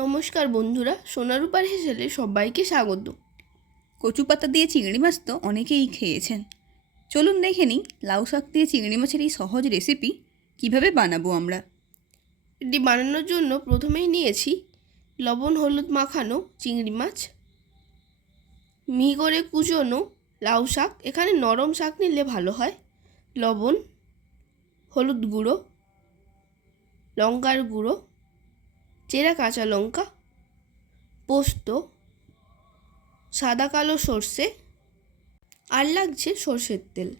নমস্কার বন্ধুরা, সোনারূপার হেসেলে সবাইকে স্বাগত। কচু পাতা দিয়ে চিংড়ি মাছ তো অনেকেই খেয়েছেন। চলুন দেখে নিই লাউ শাক দিয়ে চিংড়ি মাছের এই সহজ রেসিপি কিভাবে বানাবো আমরা। এটি বানানোর জন্য প্রথমেই নিয়েছি লবণ হলুদ মাখানো চিংড়ি মাছ, মিহি করে কুচোনো লাউ শাক, এখানে নরম শাক নিলে ভালো হয়, লবণ, হলুদ গুঁড়ো, লঙ্কার গুঁড়ো, চেরা কাঁচা লঙ্কা, পোস্ত, সাদা কালো সর্ষে, আর লাগছে সর্ষের তেল।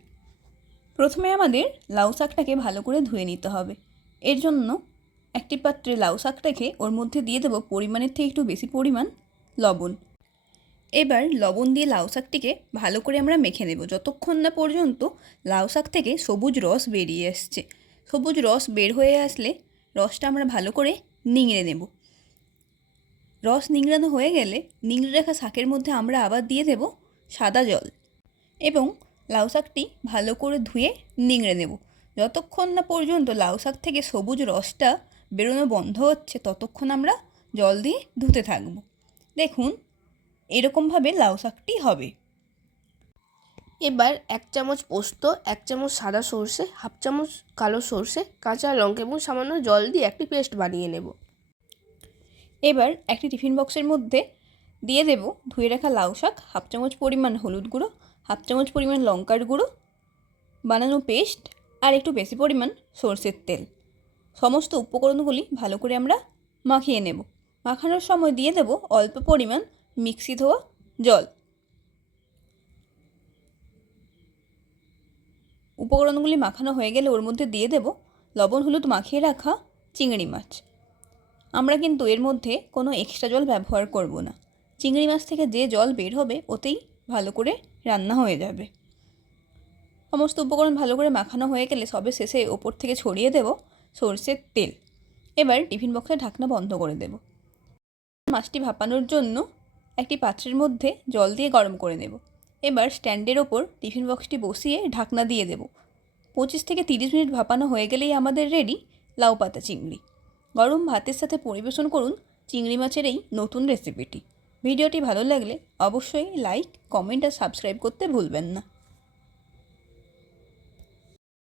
প্রথমে আমাদের লাউ শাকটাকে ভালো করে ধুয়ে নিতে হবে। এর জন্য একটি পাত্রে লাউ শাক রেখে ওর মধ্যে দিয়ে দেবো পরিমাণের থেকে একটু বেশি পরিমাণ লবণ। এবার লবণ দিয়ে লাউ শাকটিকে ভালো করে আমরা মেখে নেব যতক্ষণ না পর্যন্ত লাউ শাক থেকে সবুজ রস বেরিয়ে আসছে। সবুজ রস বের হয়ে আসলে রসটা আমরা ভালো করে নিংড়ে নেব। রস নিংড়ানো হয়ে গেলে নিংড়ে রাখা শাকের মধ্যে আমরা আবার দিয়ে দেব সাদা জল এবং লাউ শাকটি ভালো করে ধুয়ে নিংড়ে নেব। যতক্ষণ না পর্যন্ত লাউ শাক থেকে সবুজ রসটা বেরোনো বন্ধ হচ্ছে ততক্ষণ আমরা জল দিয়ে ধুতে থাকব। দেখুন এরকমভাবে লাউ শাকটি হবে। এবার 1 চামচ পোস্ত, 1 চামচ সাদা সর্ষে, হাফ চামচ কালো সর্ষে, কাঁচা লঙ্কা এবং সামান্য জল দিয়ে একটি পেস্ট বানিয়ে নেব। এবার একটি টিফিন বক্সের মধ্যে দিয়ে দেব ধুয়ে রাখা লাউ শাক, হাফ চামচ পরিমাণ হলুদ গুঁড়ো, হাফ চামচ পরিমাণ লঙ্কার গুঁড়ো, বানানো পেস্ট আর একটু বেশি পরিমাণ সরষের তেল। সমস্ত উপকরণগুলি ভালো করে আমরা মাখিয়ে নেব। মাখানোর সময় দিয়ে দেব অল্প পরিমাণ মিক্সি ধোয়া জল। উপকরণগুলি মাখানো হয়ে গেলে ওর মধ্যে দিয়ে দেব লবণ হলুদ মাখিয়ে রাখা চিংড়ি মাছ। আমরা কিন্তু এর মধ্যে কোনো এক্সট্রা জল ব্যবহার করব না। চিংড়ি মাছ থেকে যে জল বের হবে ওতেই ভালো করে রান্না হয়ে যাবে। সমস্ত উপকরণ ভালো করে মাখানো হয়ে গেলে সবে শেষে ওপর থেকে ছড়িয়ে দেব সরষের তেল। এবার টিফিন বক্সের ঢাকনা বন্ধ করে দেব। মাছটি ভাপানোর জন্য একটি পাত্রের মধ্যে জল দিয়ে গরম করে নেব। এবার স্ট্যান্ডের ওপর টিফিন বক্সটি বসিয়ে ঢাকনা দিয়ে দেব। 25 থেকে 30 মিনিট ভাপানো হয়ে গেলেই আমাদের রেডি লাউ পাতা চিংড়ি। গরম ভাতের সাথে পরিবেশন করুন চিংড়ি মাছের এই নতুন রেসিপিটি। ভিডিওটি ভালো লাগলে অবশ্যই লাইক, কমেন্ট আর সাবস্ক্রাইব করতে ভুলবেন না।